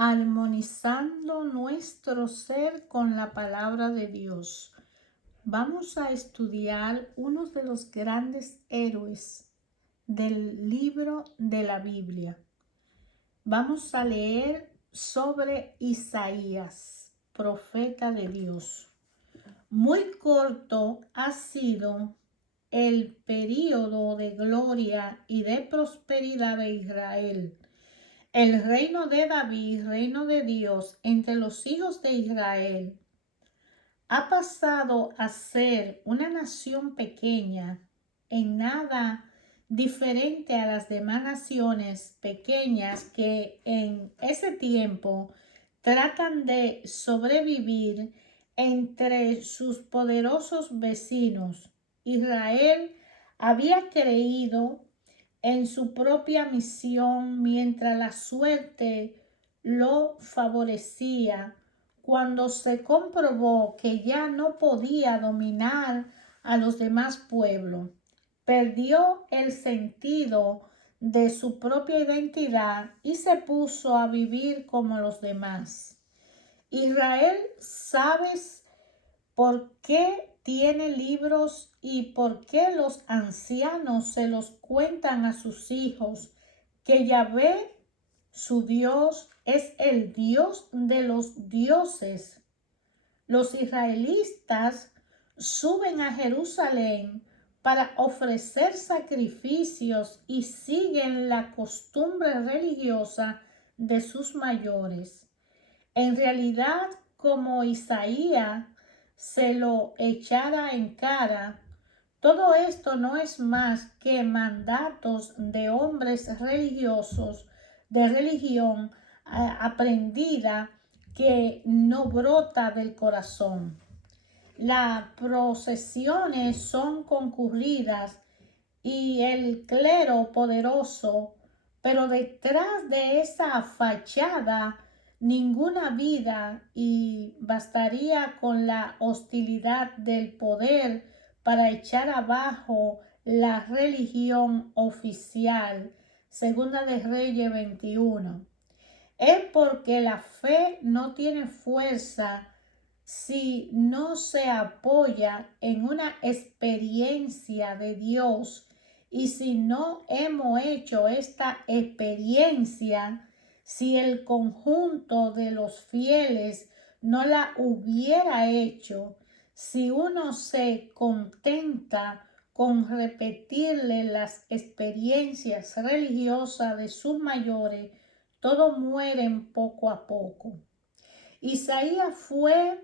armonizando nuestro ser con la palabra de Dios. Vamos a estudiar uno de los grandes héroes del libro de la Biblia. Vamos a leer sobre Isaías, profeta de Dios. Muy corto ha sido el período de gloria y de prosperidad de Israel. El reino de David, reino de Dios, entre los hijos de Israel, ha pasado a ser una nación pequeña, en nada diferente a las demás naciones pequeñas que en ese tiempo tratan de sobrevivir entre sus poderosos vecinos. Israel había creído en su propia misión mientras la suerte lo favorecía. Cuando se comprobó que ya no podía dominar a los demás pueblos, perdió el sentido de su propia identidad y se puso a vivir como los demás. Israel, ¿sabes por qué tiene libros y por qué los ancianos se los cuentan a sus hijos que Yahvé, su Dios, es el Dios de los dioses? Los israelitas suben a Jerusalén para ofrecer sacrificios y siguen la costumbre religiosa de sus mayores. En realidad, como Isaías se lo echara en cara, todo esto no es más que mandatos de hombres religiosos, de religión aprendida que no brota del corazón. Las procesiones son concurridas y el clero poderoso, pero detrás de esa fachada ninguna vida, y bastaría con la hostilidad del poder para echar abajo la religión oficial. Segunda de Reyes 21. Es porque la fe no tiene fuerza si no se apoya en una experiencia de Dios, y si no hemos hecho esta experiencia, si el conjunto de los fieles no la hubiera hecho, si uno se contenta con repetirle las experiencias religiosas de sus mayores, todos mueren poco a poco. Isaías fue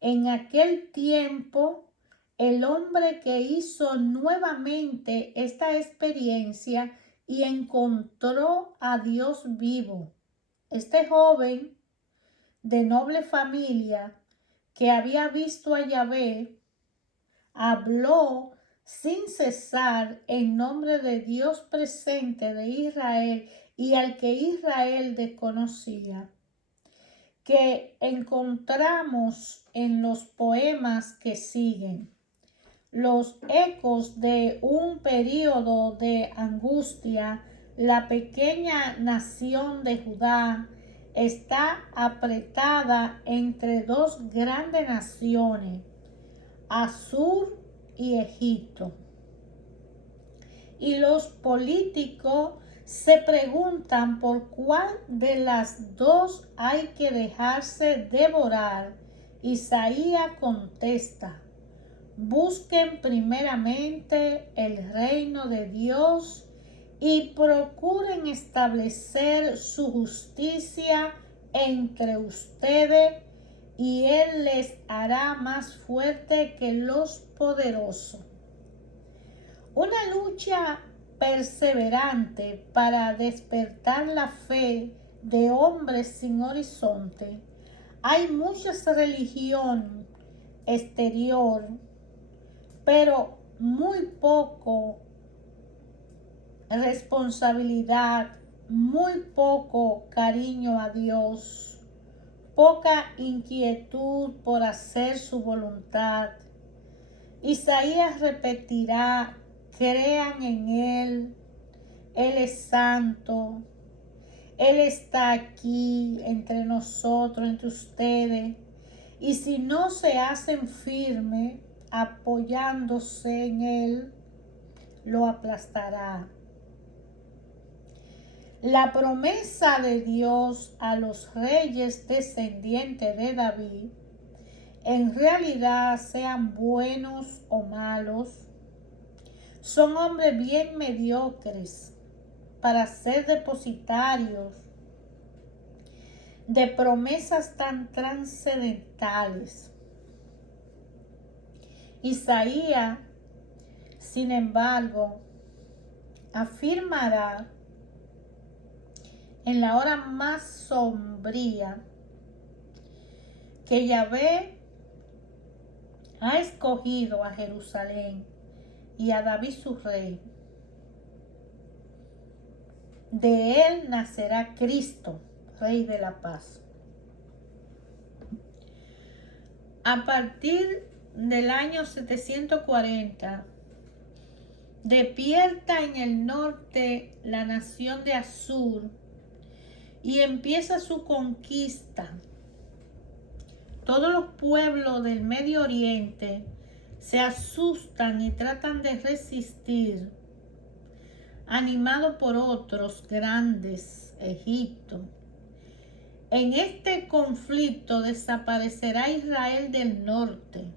en aquel tiempo el hombre que hizo nuevamente esta experiencia y encontró a Dios vivo. Este joven de noble familia que había visto a Yahvé habló sin cesar en nombre de Dios presente de Israel y al que Israel desconocía, que encontramos en los poemas que siguen. Los ecos de un período de angustia, la pequeña nación de Judá está apretada entre dos grandes naciones, Asur y Egipto. Y los políticos se preguntan por cuál de las dos hay que dejarse devorar. Isaías contesta: busquen primeramente el reino de Dios y procuren establecer su justicia entre ustedes, y Él les hará más fuerte que los poderosos. Una lucha perseverante para despertar la fe de hombres sin horizonte. Hay mucha religión exterior, pero muy poco responsabilidad, muy poco cariño a Dios, poca inquietud por hacer su voluntad. Isaías repetirá: crean en Él, Él es santo. Él está aquí entre nosotros, entre ustedes. Y si no se hacen firmes apoyándose en Él, lo aplastará. La promesa de Dios a los reyes descendientes de David, en realidad sean buenos o malos, son hombres bien mediocres para ser depositarios de promesas tan trascendentales. Isaías, sin embargo, afirmará en la hora más sombría que Yahvé ha escogido a Jerusalén y a David su rey. De él nacerá Cristo, Rey de la paz. A partir del año 740, despierta en el norte la nación de Asur y empieza su conquista. Todos los pueblos del Medio Oriente se asustan y tratan de resistir, animados por otros grandes, Egipto. En este conflicto desaparecerá Israel del norte.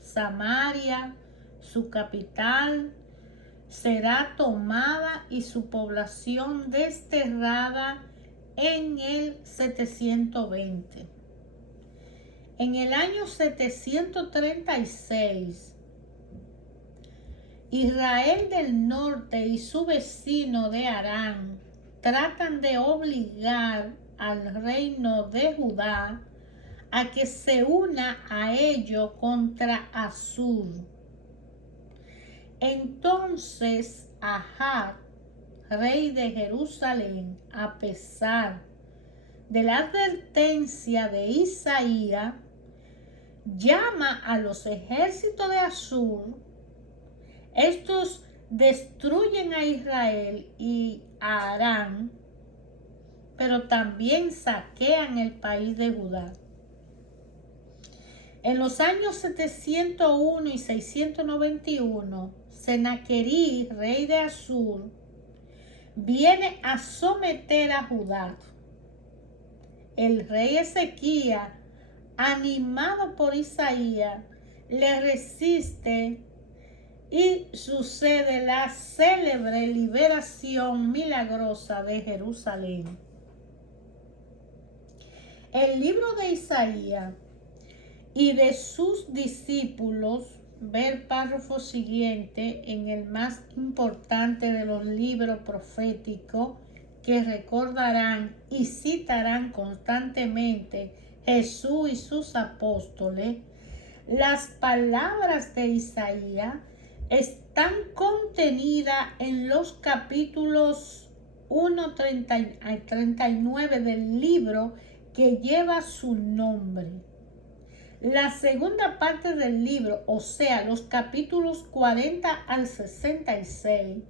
Samaria, su capital, será tomada y su población desterrada en el 720. En el año 736, Israel del norte y su vecino de Harán tratan de obligar al reino de Judá a que se una a ello contra Asur. Entonces Ahab, rey de Jerusalén, a pesar de la advertencia de Isaías, llama a los ejércitos de Asur. Estos destruyen a Israel y a Harán, pero también saquean el país de Judá. En los años 701 y 691, Senaquerí, rey de Asur, viene a someter a Judá. El rey Ezequías, animado por Isaías, le resiste y sucede la célebre liberación milagrosa de Jerusalén. El libro de Isaías y de sus discípulos, ver párrafo siguiente en el más importante de los libros proféticos que recordarán y citarán constantemente Jesús y sus apóstoles. Las palabras de Isaías están contenidas en los capítulos 1 a 39 del libro que lleva su nombre. La segunda parte del libro, o sea, los capítulos 40 al 66,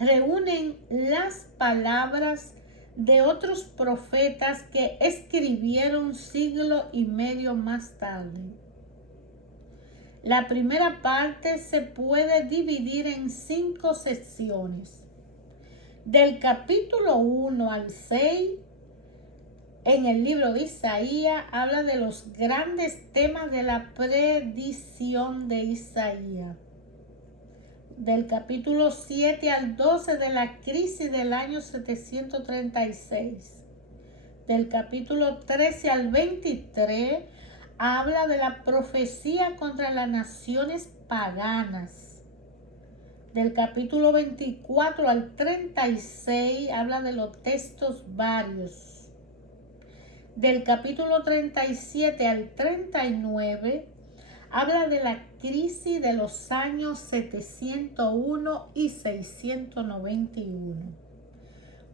reúnen las palabras de otros profetas que escribieron siglo y medio más tarde. La primera parte se puede dividir en 5 secciones. Del capítulo 1 al 6, en el libro de Isaías, habla de los grandes temas de la predicción de Isaías. Del capítulo 7 al 12, de la crisis del año 736. Del capítulo 13 al 23, habla de la profecía contra las naciones paganas. Del capítulo 24 al 36, habla de los textos varios. Del capítulo 37 al 39, habla de la crisis de los años 701 y 691.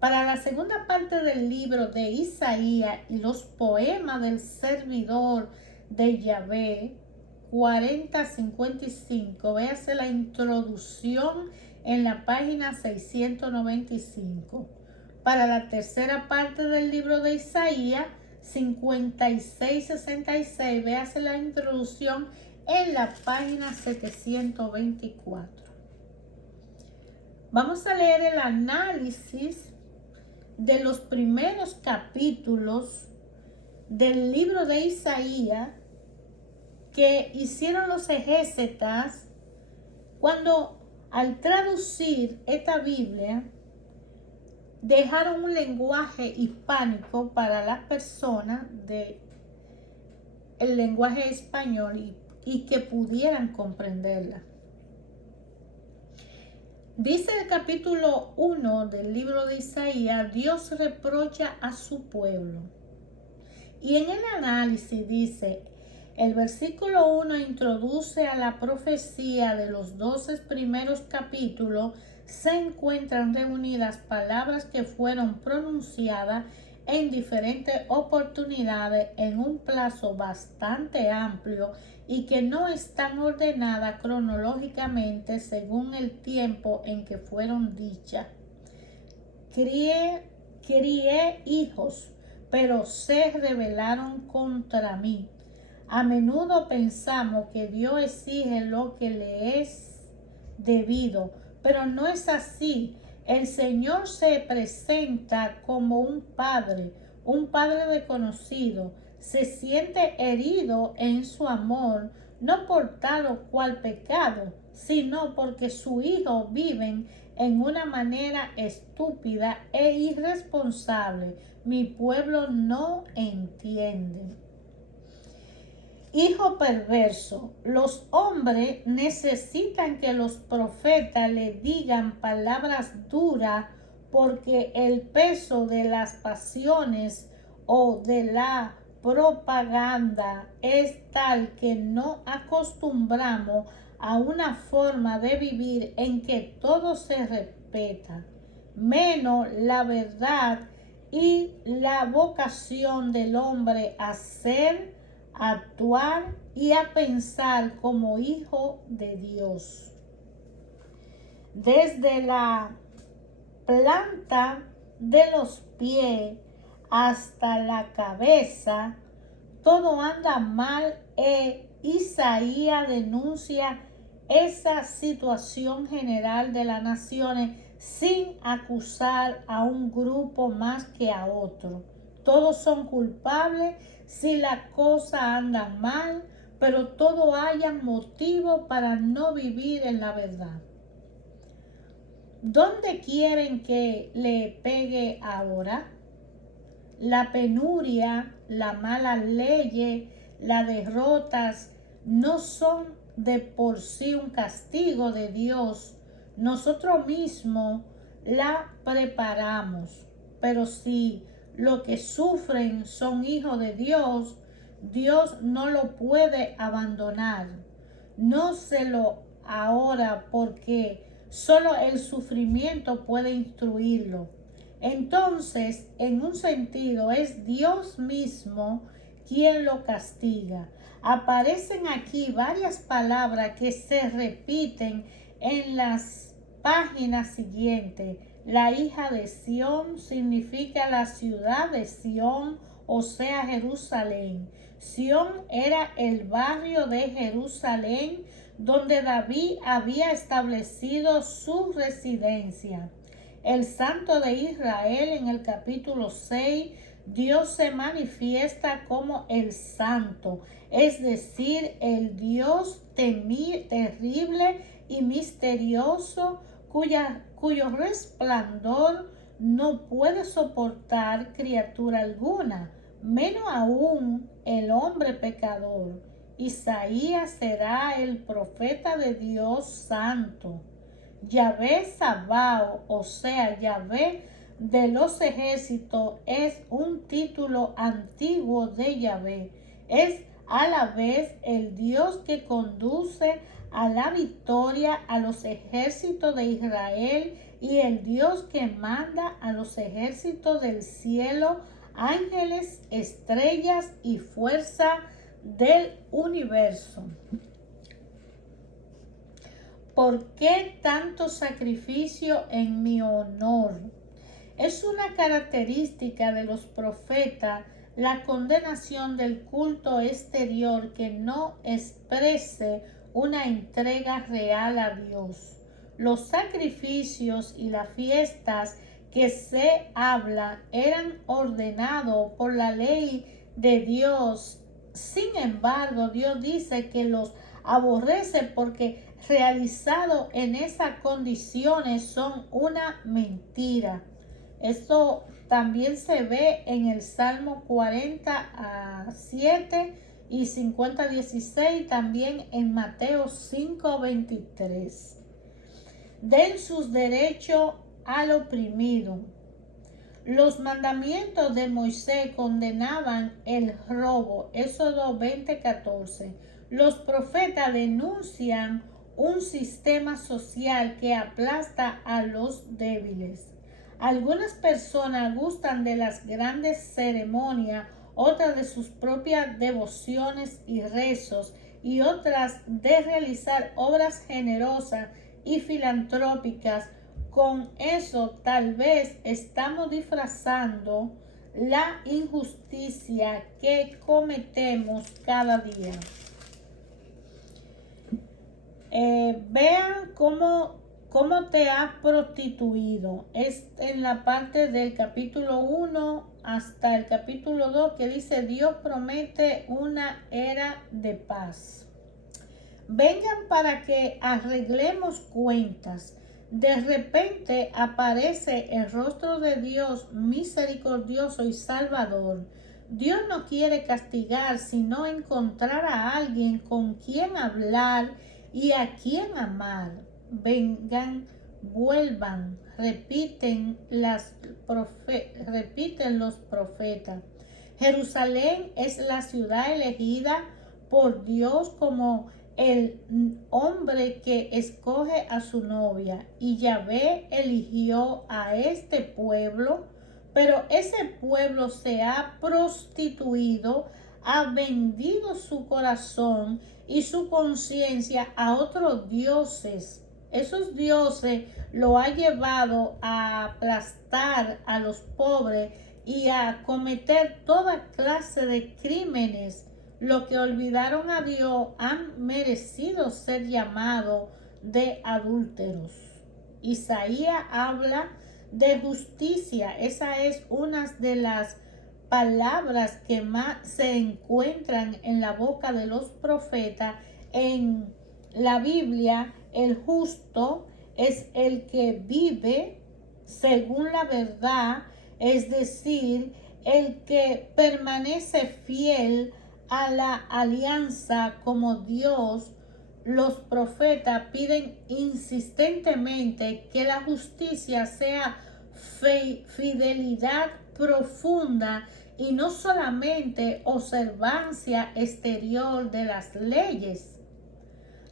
Para la segunda parte del libro de Isaías y los poemas del servidor de Yahvé, 40-55, véase la introducción en la página 695. para la tercera parte del libro de Isaías 56-66. Véase la introducción en la página 724. Vamos a leer el análisis de los primeros capítulos del libro de Isaías que hicieron los exégetas cuando al traducir esta Biblia dejaron un lenguaje hispánico para las personas del lenguaje español y que pudieran comprenderla. Dice el capítulo 1 del libro de Isaías: Dios reprocha a su pueblo. Y en el análisis dice, el versículo 1 introduce a la profecía de los 12 primeros capítulos. Se encuentran reunidas palabras que fueron pronunciadas en diferentes oportunidades en un plazo bastante amplio y que no están ordenadas cronológicamente según el tiempo en que fueron dichas. Crié hijos, pero se rebelaron contra mí. A menudo pensamos que Dios exige lo que le es debido, pero no es así. El Señor se presenta como un padre desconocido. Se siente herido en su amor, no por tal o cual pecado, sino porque sus hijos viven en una manera estúpida e irresponsable. Mi pueblo no entiende. Hijo perverso, los hombres necesitan que los profetas le digan palabras duras porque el peso de las pasiones o de la propaganda es tal que no acostumbramos a una forma de vivir en que todo se respeta, menos la verdad y la vocación del hombre a ser, a actuar y a pensar como hijo de Dios. Desde la planta de los pies hasta la cabeza, todo anda mal Isaías denuncia esa situación general de las naciones sin acusar a un grupo más que a otro. Todos son culpables si la cosa anda mal, pero todos hayan motivo para no vivir en la verdad. ¿Dónde quieren que le pegue ahora? La penuria, la mala ley, las derrotas no son de por sí un castigo de Dios. Nosotros mismos la preparamos. Pero si los que sufren son hijos de Dios, Dios no lo puede abandonar. No se lo ahora porque solo el sufrimiento puede instruirlo. Entonces, en un sentido, es Dios mismo quien lo castiga. Aparecen aquí varias palabras que se repiten en las páginas siguientes. La hija de Sión significa la ciudad de Sión, o sea, Jerusalén. Sión era el barrio de Jerusalén donde David había establecido su residencia. El Santo de Israel, en el capítulo 6, Dios se manifiesta como el Santo, es decir, el Dios terrible y misterioso, cuyo resplandor no puede soportar criatura alguna, menos aún el hombre pecador. Isaías será el profeta de Dios Santo. Yahvé Sabaoth, o sea, Yahvé de los ejércitos, es un título antiguo de Yahvé. Es a la vez el Dios que conduce a la victoria a los ejércitos de Israel y el Dios que manda a los ejércitos del cielo, ángeles, estrellas y fuerza del universo. ¿Por qué tanto sacrificio en mi honor? Es una característica de los profetas la condenación del culto exterior que no exprese una entrega real a Dios. Los sacrificios y las fiestas que se habla eran ordenados por la ley de Dios. Sin embargo, Dios dice que los aborrece porque realizados en esas condiciones son una mentira. Esto también se ve en el Salmo 40:7 y 50:16, también en Mateo 5:23. Den sus derechos al oprimido. Los mandamientos de Moisés condenaban el robo, Éxodo 20:14. Los profetas denuncian un sistema social que aplasta a los débiles. Algunas personas gustan de las grandes ceremonias, otras de sus propias devociones y rezos, y otras de realizar obras generosas y filantrópicas. Con eso tal vez estamos disfrazando la injusticia que cometemos cada día. Vean cómo te has prostituido. Es en la parte del capítulo 1 hasta el capítulo 2 que dice: Dios promete una era de paz. Vengan para que arreglemos cuentas. De repente aparece el rostro de Dios misericordioso y salvador. Dios no quiere castigar, sino encontrar a alguien con quien hablar y a quien amar. Vengan, vuelvan, repiten los profetas. Jerusalén es la ciudad elegida por Dios como el hombre que escoge a su novia, y Yahvé eligió a este pueblo, pero ese pueblo se ha prostituido, ha vendido su corazón y su conciencia a otros dioses. Esos dioses lo ha llevado a aplastar a los pobres y a cometer toda clase de crímenes. Los que olvidaron a Dios han merecido ser llamados de adúlteros. Isaías habla de justicia. Esa es una de las palabras que más se encuentran en la boca de los profetas. En la Biblia, el justo es el que vive según la verdad, es decir, el que permanece fiel a la alianza como Dios. Los profetas piden insistentemente que la justicia sea fidelidad profunda y no solamente observancia exterior de las leyes.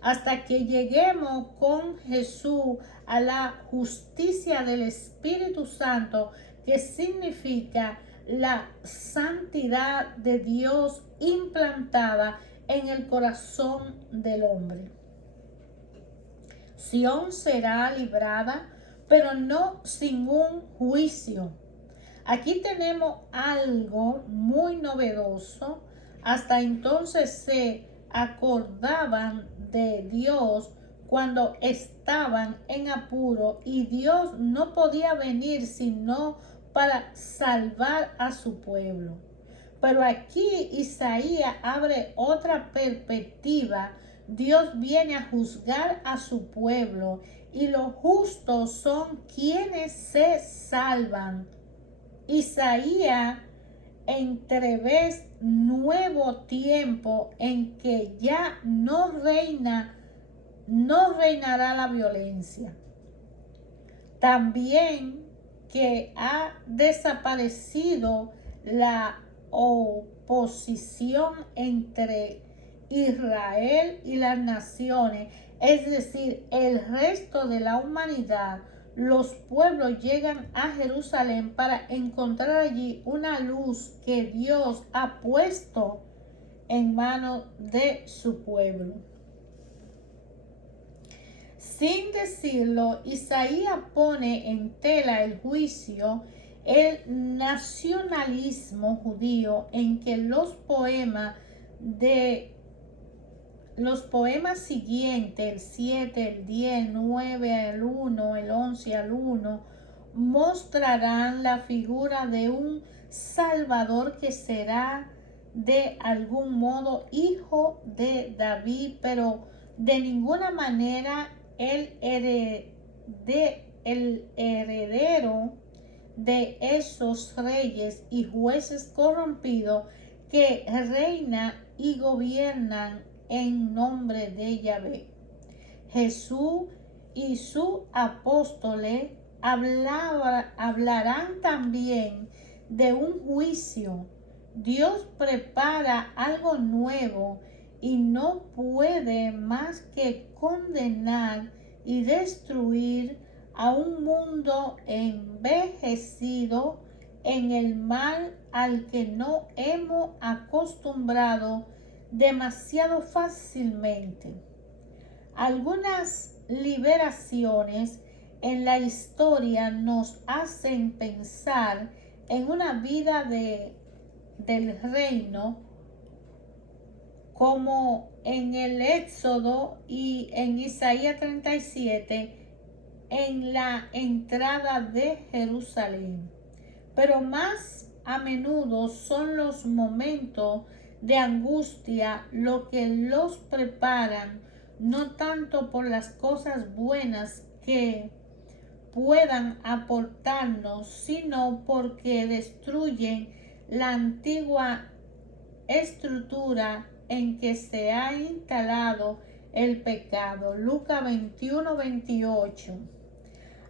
Hasta que lleguemos con Jesús a la justicia del Espíritu Santo, que significa la santidad de Dios implantada en el corazón del hombre. Sión será librada, pero no sin un juicio. Aquí tenemos algo muy novedoso. Hasta entonces se acordaban de Dios cuando estaban en apuro, y Dios no podía venir sino para salvar a su pueblo. Pero aquí Isaías abre otra perspectiva. Dios viene a juzgar a su pueblo, y los justos son quienes se salvan. Isaías entrevé nuevo tiempo en que ya no reinará la violencia. También que ha desaparecido la oposición entre Israel y las naciones, es decir, el resto de la humanidad. Los pueblos llegan a Jerusalén para encontrar allí una luz que Dios ha puesto en manos de su pueblo. Sin decirlo, Isaías pone en tela el juicio el nacionalismo judío en que los poemas siguientes, el 7, el 10, el 9, el 1, el 11 al 1, mostrarán la figura de un Salvador que será de algún modo hijo de David, pero de ninguna manera el heredero de esos reyes y jueces corrompidos que reinan y gobiernan en nombre de Yahvé. Jesús y sus apóstoles hablarán también de un juicio. Dios prepara algo nuevo y no puede más que condenar y destruir a un mundo envejecido en el mal al que no hemos acostumbrado demasiado fácilmente. Algunas liberaciones en la historia nos hacen pensar en una vida del reino, como en el Éxodo y en Isaías 37, en la entrada de Jerusalén. Pero más a menudo son los momentos de angustia lo que los preparan, no tanto por las cosas buenas que puedan aportarnos, sino porque destruyen la antigua estructura en que se ha instalado el pecado. Lucas 21-28.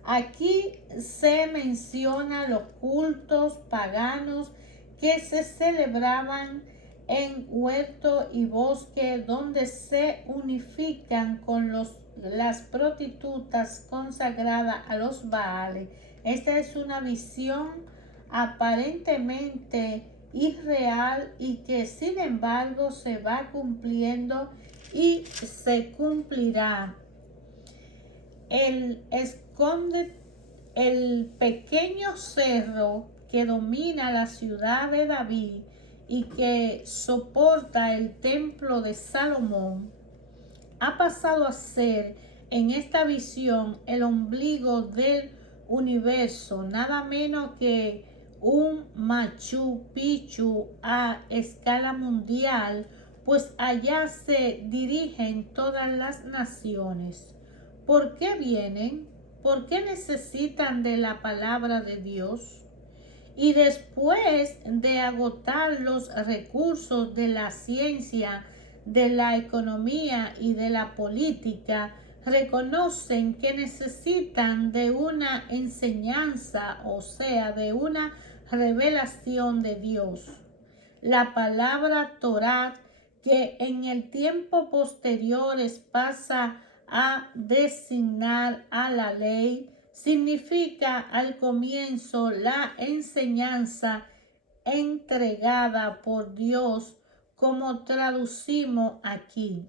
Aquí se menciona los cultos paganos que se celebraban en huerto y bosque, donde se unifican con las prostitutas consagradas a los Baales. Esta es una visión aparentemente irreal y que sin embargo se va cumpliendo y se cumplirá. El pequeño cerro que domina la ciudad de David y que soporta el templo de Salomón ha pasado a ser en esta visión el ombligo del universo, nada menos que un Machu Picchu a escala mundial, pues allá se dirigen todas las naciones. ¿Por qué vienen? ¿Por qué necesitan de la palabra de Dios? Y después de agotar los recursos de la ciencia, de la economía y de la política, reconocen que necesitan de una enseñanza, o sea, de una revelación de Dios. La palabra Torah, que en el tiempo posterior pasa a designar a la ley, significa al comienzo la enseñanza entregada por Dios, como traducimos aquí.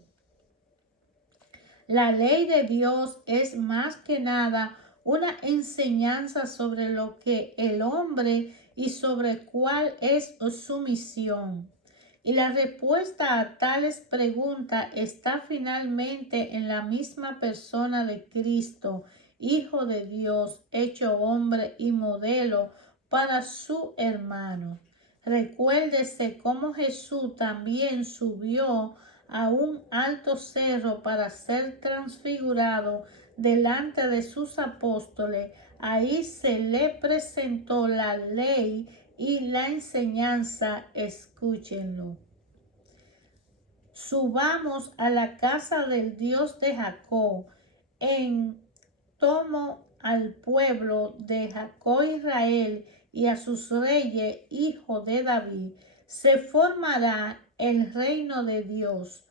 La ley de Dios es más que nada una enseñanza sobre lo que el hombre y sobre cuál es su misión. Y la respuesta a tales preguntas está finalmente en la misma persona de Cristo, Hijo de Dios, hecho hombre y modelo para su hermano. Recuérdese cómo Jesús también subió a un alto cerro para ser transfigurado delante de sus apóstoles. Ahí se le presentó la ley y la enseñanza. Escúchenlo. Subamos a la casa del Dios de Jacob, en tomo al pueblo de Jacob Israel y a sus reyes, hijos de David. Se formará el reino de Dios.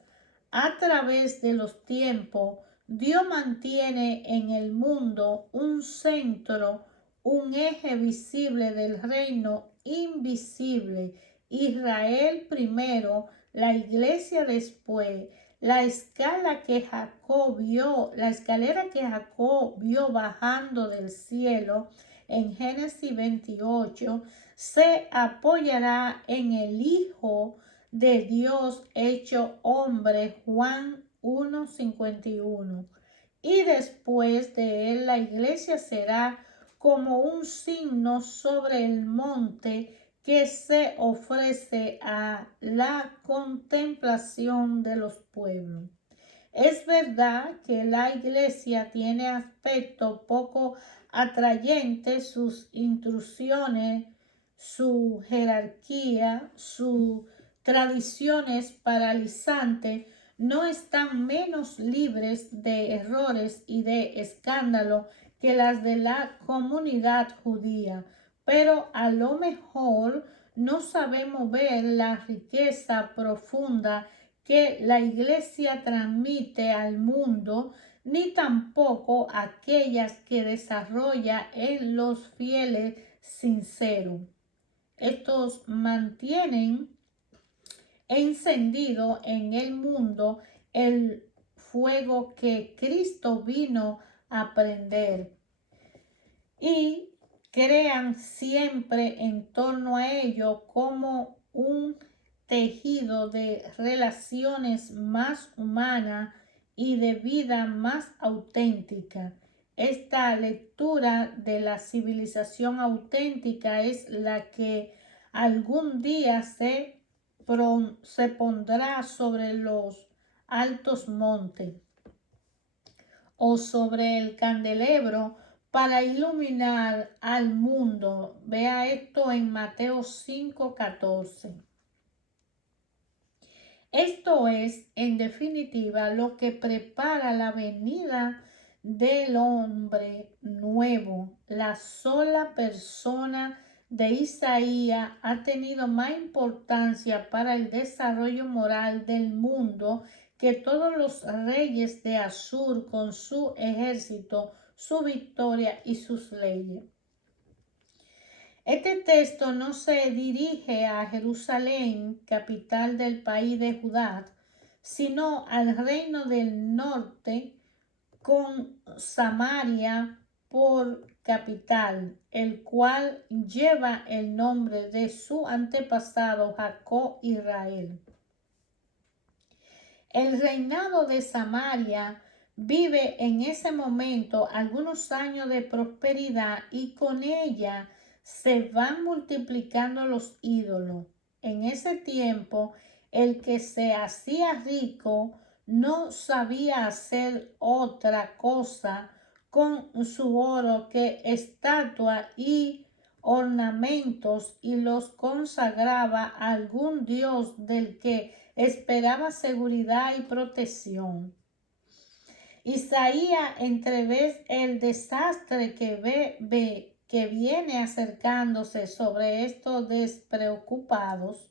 A través de los tiempos, Dios mantiene en el mundo un centro, un eje visible del reino invisible. Israel primero, la iglesia después, la escalera que Jacob vio bajando del cielo en Génesis 28, se apoyará en el Hijo de Dios hecho hombre, Juan 1:51. Y después de él la iglesia será como un signo sobre el monte que se ofrece a la contemplación de los pueblos. Es verdad que la iglesia tiene aspecto poco atrayente, sus intrusiones, su jerarquía, sus tradiciones paralizantes no están menos libres de errores y de escándalo que las de la comunidad judía, pero a lo mejor no sabemos ver la riqueza profunda que la iglesia transmite al mundo, ni tampoco aquellas que desarrolla en los fieles sinceros. Estos mantienen encendido en el mundo el fuego que Cristo vino a prender y crean siempre en torno a ello como un tejido de relaciones más humanas y de vida más auténtica. Esta lectura de la civilización auténtica es la que algún día se pondrá sobre los altos montes o sobre el candelebro para iluminar al mundo. Vea esto en Mateo 5:14. Esto es, en definitiva, lo que prepara la venida del hombre nuevo. La sola persona de Isaías ha tenido más importancia para el desarrollo moral del mundo que todos los reyes de Asur con su ejército, su victoria y sus leyes. Este texto no se dirige a Jerusalén, capital del país de Judá, sino al reino del norte con Samaria por capital, el cual lleva el nombre de su antepasado Jacob Israel. El reinado de Samaria vive en ese momento algunos años de prosperidad y con ella se van multiplicando los ídolos. En ese tiempo, el que se hacía rico no sabía hacer otra cosa con su oro que estatua y ornamentos y los consagraba a algún dios del que esperaba seguridad y protección. Isaías entrevé el desastre que viene acercándose sobre estos despreocupados.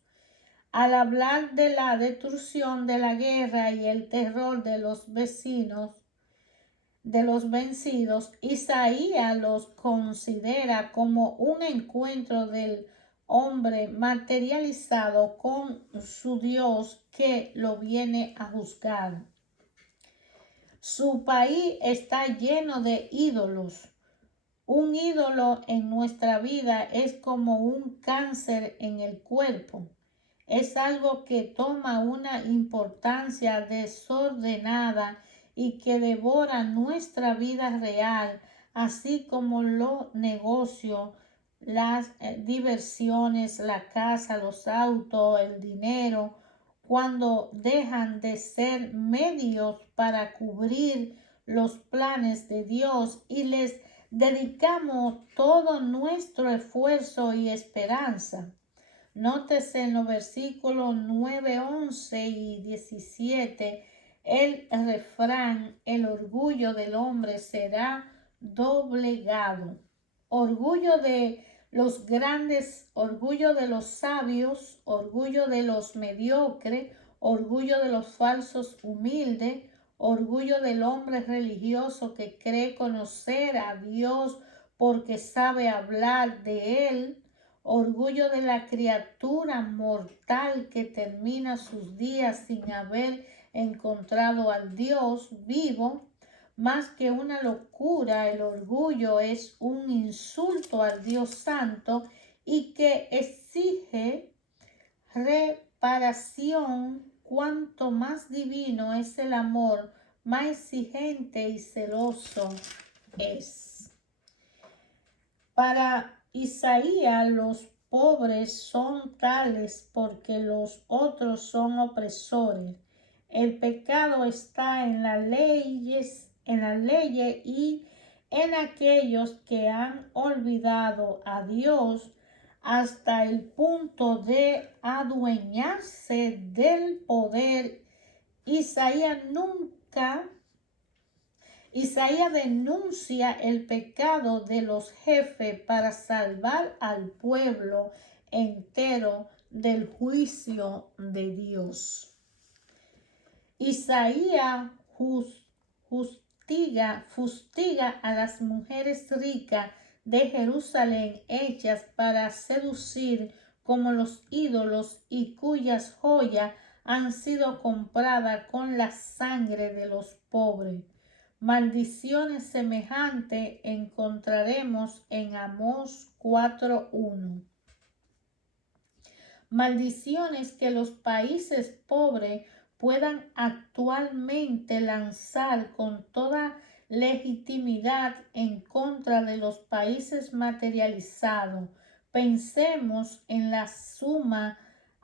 Al hablar de la destrucción de la guerra y el terror de los vencidos, Isaías los considera como un encuentro del hombre materializado con su Dios que lo viene a juzgar. Su país está lleno de ídolos. Un ídolo en nuestra vida es como un cáncer en el cuerpo. Es algo que toma una importancia desordenada y que devora nuestra vida real, así como los negocios, las diversiones, la casa, los autos, el dinero, cuando dejan de ser medios para cubrir los planes de Dios y les dedicamos todo nuestro esfuerzo y esperanza. Nótese en los versículos 9, 11 y 17 el refrán: el orgullo del hombre será doblegado. Orgullo de los grandes, orgullo de los sabios, orgullo de los mediocres, orgullo de los falsos humildes, orgullo del hombre religioso que cree conocer a Dios porque sabe hablar de él, orgullo de la criatura mortal que termina sus días sin haber encontrado al Dios vivo. Más que una locura, el orgullo es un insulto al Dios Santo y que exige reparación. Cuanto más divino es el amor, más exigente y celoso es. Para Isaías, los pobres son tales porque los otros son opresores. El pecado está en las leyes y en aquellos que han olvidado a Dios hasta el punto de adueñarse del poder. Isaías denuncia el pecado de los jefes para salvar al pueblo entero del juicio de Dios. Isaías fustiga a las mujeres ricas de Jerusalén hechas para seducir como los ídolos y cuyas joyas han sido compradas con la sangre de los pobres. Maldiciones semejantes encontraremos en Amós 4:1. Maldiciones que los países pobres puedan actualmente lanzar con toda legitimidad en contra de los países materializados. Pensemos en la suma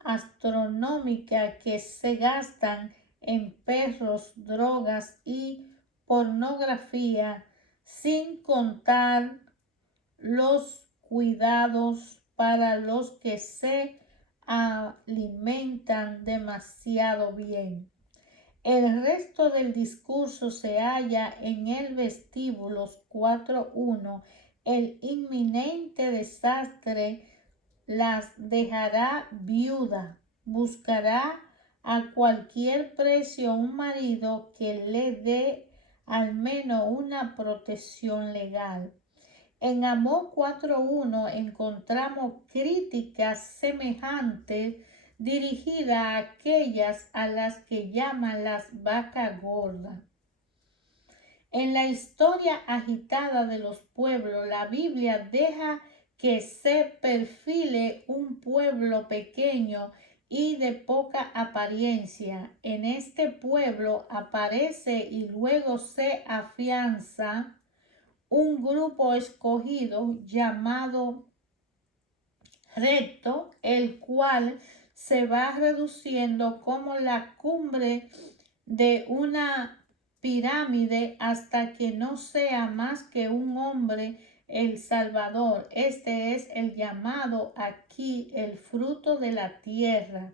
astronómica que se gastan en perros, drogas y pornografía, sin contar los cuidados para los que se alimentan demasiado bien. El resto del discurso se halla en el vestíbulo 4:1. El inminente desastre las dejará viuda. Buscará a cualquier precio un marido que le dé al menos una protección legal. En Amós 4:1 encontramos críticas semejantes dirigidas a aquellas a las que llaman las vacas gordas. En la historia agitada de los pueblos, la Biblia deja que se perfile un pueblo pequeño y de poca apariencia. En este pueblo aparece y luego se afianza un grupo escogido llamado recto, el cual se va reduciendo como la cumbre de una pirámide hasta que no sea más que un hombre, el Salvador. Este es el llamado aquí el fruto de la tierra.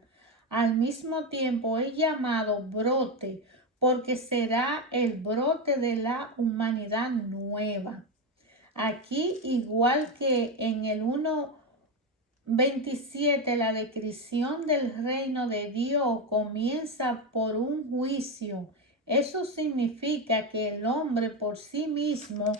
Al mismo tiempo es llamado brote, porque será el brote de la humanidad nueva. Aquí, igual que en el 1:27, la descripción del reino de Dios comienza por un juicio. Eso significa que el hombre por sí mismo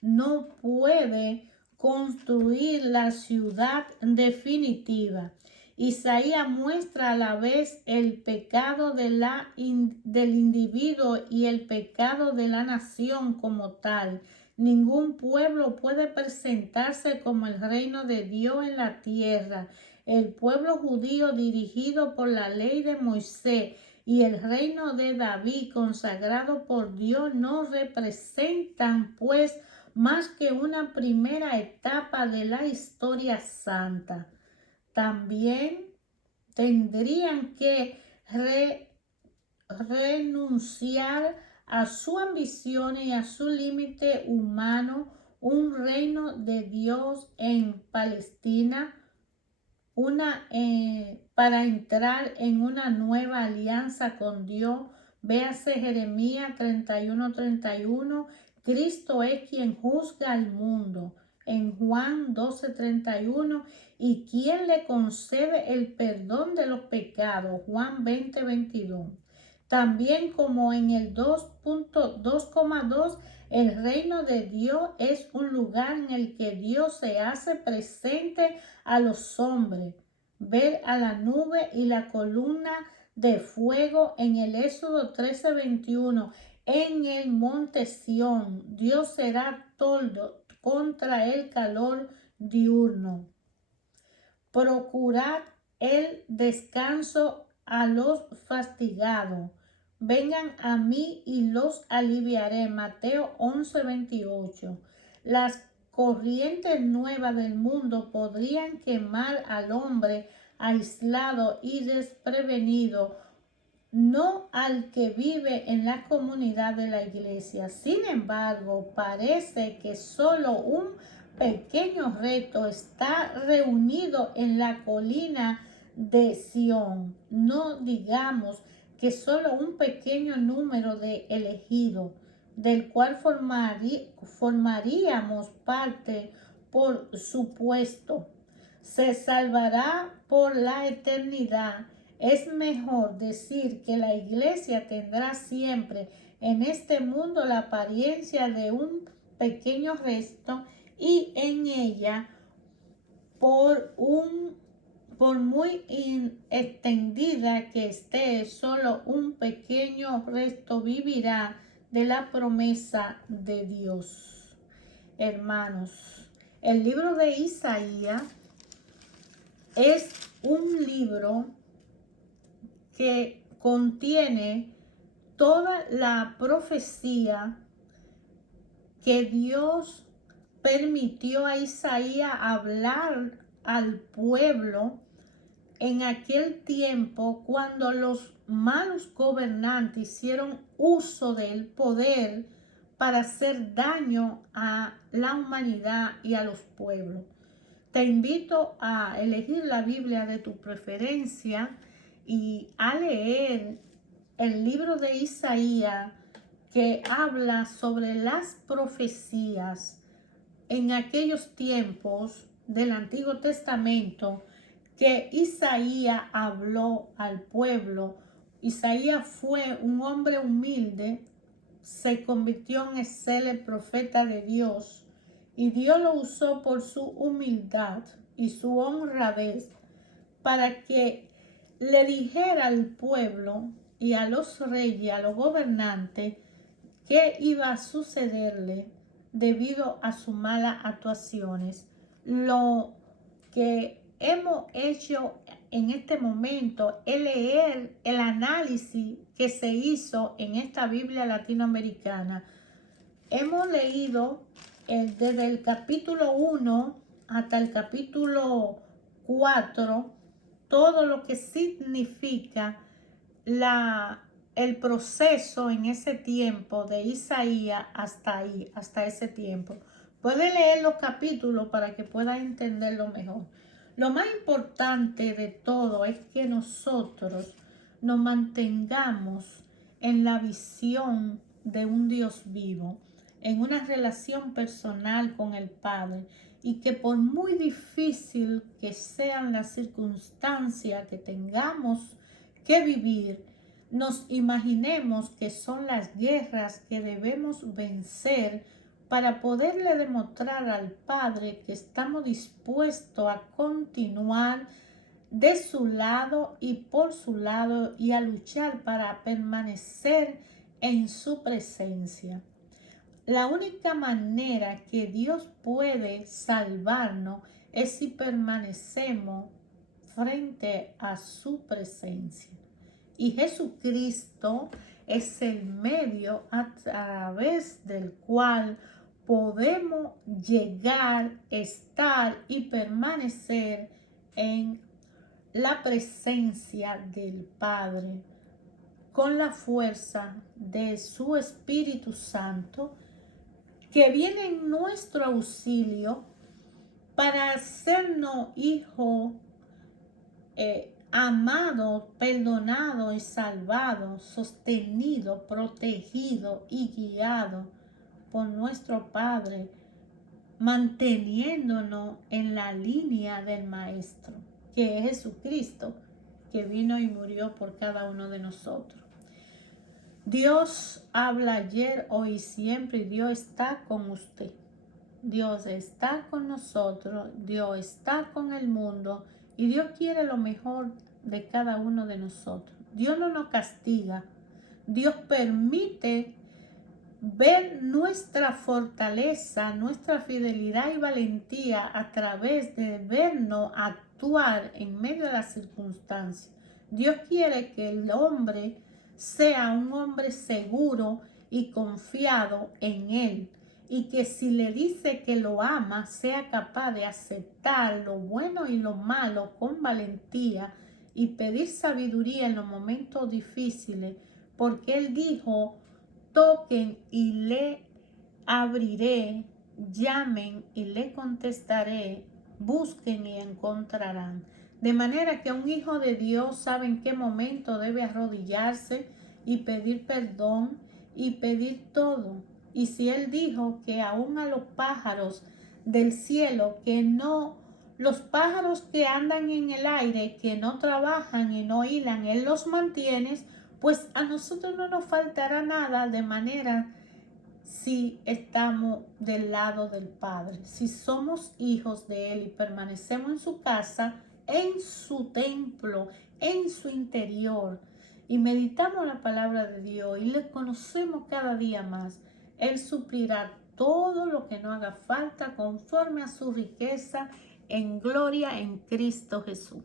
no puede construir la ciudad definitiva. Isaías muestra a la vez el pecado del individuo y el pecado de la nación como tal. Ningún pueblo puede presentarse como el reino de Dios en la tierra. El pueblo judío dirigido por la ley de Moisés y el reino de David consagrado por Dios no representan pues más que una primera etapa de la historia santa. También tendrían que renunciar a su ambición y a su límite humano, un reino de Dios en Palestina, para entrar en una nueva alianza con Dios. Véase Jeremías 31:31. Cristo es quien juzga al mundo. En Juan 12:31, y quien le concede el perdón de los pecados. Juan 20:22. También como en el 2.2,2, el reino de Dios es un lugar en el que Dios se hace presente a los hombres. Ver a la nube y la columna de fuego en el Éxodo 13:21. En el monte Sión, Dios será toldo contra el calor diurno. Procurad el descanso a los fastigados. Vengan a mí y los aliviaré. Mateo 11:28. Las corrientes nuevas del mundo podrían quemar al hombre aislado y desprevenido, no al que vive en la comunidad de la iglesia. Sin embargo, parece que solo un pequeño reto está reunido en la colina de Sión. No digamos que solo un pequeño número de elegidos, del cual formaríamos parte, por supuesto, se salvará por la eternidad. Es mejor decir que la iglesia tendrá siempre en este mundo la apariencia de un pequeño resto, y en ella, por muy extendida que esté, solo un pequeño resto vivirá de la promesa de Dios. Hermanos, el libro de Isaías es un libro que contiene toda la profecía que Dios permitió a Isaías hablar al pueblo en aquel tiempo, cuando los malos gobernantes hicieron uso del poder para hacer daño a la humanidad y a los pueblos. Te invito a elegir la Biblia de tu preferencia y a leer el libro de Isaías, que habla sobre las profecías en aquellos tiempos del Antiguo Testamento que Isaías habló al pueblo. Isaías fue un hombre humilde, se convirtió en excelente profeta de Dios, y Dios lo usó por su humildad y su honradez para que le dijera al pueblo y a los reyes, a los gobernantes, qué iba a sucederle debido a sus malas actuaciones. Lo que hemos hecho en este momento es leer el análisis que se hizo en esta Biblia latinoamericana. Hemos leído desde el capítulo 1 hasta el capítulo 4, todo lo que significa el proceso en ese tiempo de Isaías hasta ahí, hasta ese tiempo. Puede leer los capítulos para que pueda entenderlo mejor. Lo más importante de todo es que nosotros nos mantengamos en la visión de un Dios vivo, en una relación personal con el Padre, y que por muy difícil que sean las circunstancias que tengamos que vivir, nos imaginemos que son las guerras que debemos vencer para poderle demostrar al Padre que estamos dispuestos a continuar de su lado y por su lado, y a luchar para permanecer en su presencia. La única manera que Dios puede salvarnos es si permanecemos frente a su presencia. Y Jesucristo es el medio a través del cual podemos llegar, estar y permanecer en la presencia del Padre, con la fuerza de su Espíritu Santo, que viene en nuestro auxilio para hacernos hijos amados, perdonados y salvados, sostenidos, protegidos y guiados por nuestro Padre, manteniéndonos en la línea del Maestro, que es Jesucristo, que vino y murió por cada uno de nosotros. Dios habla ayer, hoy y siempre, y Dios está con usted. Dios está con nosotros, Dios está con el mundo, y Dios quiere lo mejor de cada uno de nosotros. Dios no nos castiga. Dios permite ver nuestra fortaleza, nuestra fidelidad y valentía a través de vernos actuar en medio de las circunstancias. Dios quiere que el hombre sea un hombre seguro y confiado en Él. Y que si le dice que lo ama, sea capaz de aceptar lo bueno y lo malo con valentía y pedir sabiduría en los momentos difíciles, porque Él dijo: toquen y le abriré, llamen y le contestaré, busquen y encontrarán. De manera que un hijo de Dios sabe en qué momento debe arrodillarse y pedir perdón y pedir todo. Y si Él dijo que aún a los pájaros del cielo, que no, los pájaros que andan en el aire, que no trabajan y no hilan, Él los mantiene, pues a nosotros no nos faltará nada. De manera, si estamos del lado del Padre, si somos hijos de Él y permanecemos en su casa, en su templo, en su interior, y meditamos la palabra de Dios y le conocemos cada día más, Él suplirá todo lo que nos haga falta conforme a su riqueza en gloria en Cristo Jesús.